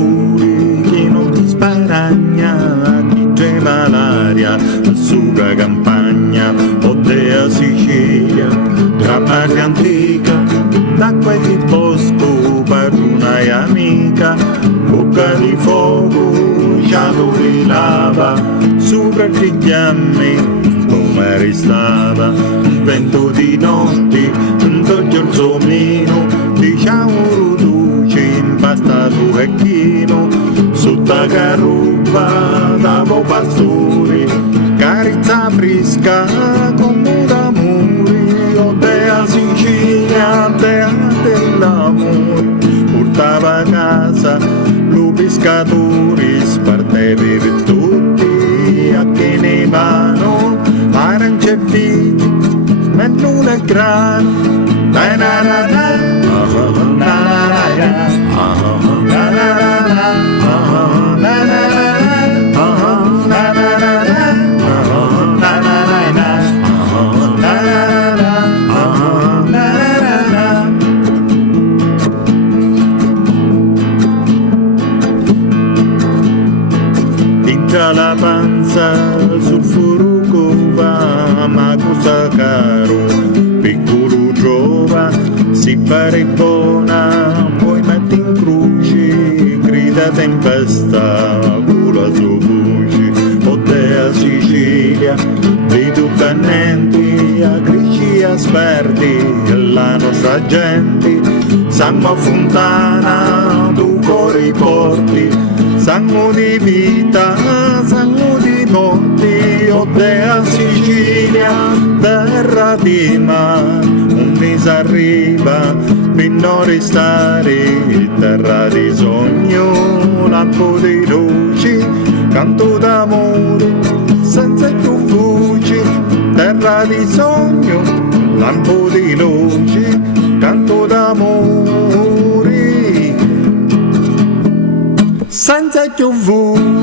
soli che non ti sparagna, chi trema l'aria sulla campagna, odea Sicilia, tra patria antica, d'acqua e di bosco, padrona e amica, bocca di fuoco, ciato di lava, sopra i fiamme, come restava, vento di notte, un toglio il somino, diciamo luce, impastato vecchino, sotto la carruba, davo pastore, carizza fresca, come d'amore, odea Sicilia, dea dell'amore, portava a casa, lo pescatore, sparteva per tutti, a che ne vanno, arance e fichi, mennone e grano, na na na na, na na na la panza sul furuco va, ma cosa caro, piccolo trova, si pare buona, poi metti in croce, grida tempesta, con la sua voce, odea Sicilia, di tutta niente, a grici asperti, la nostra gente, sangue a fontana, tu cori porti, sangue di vita, sangue di morte, odea Sicilia, terra di mare, un mese arriva per non restare, terra di sogno, lampo di luci, canto d'amore, senza più voce, terra di sogno, lampo di luci, canto d'amore, senza più voce.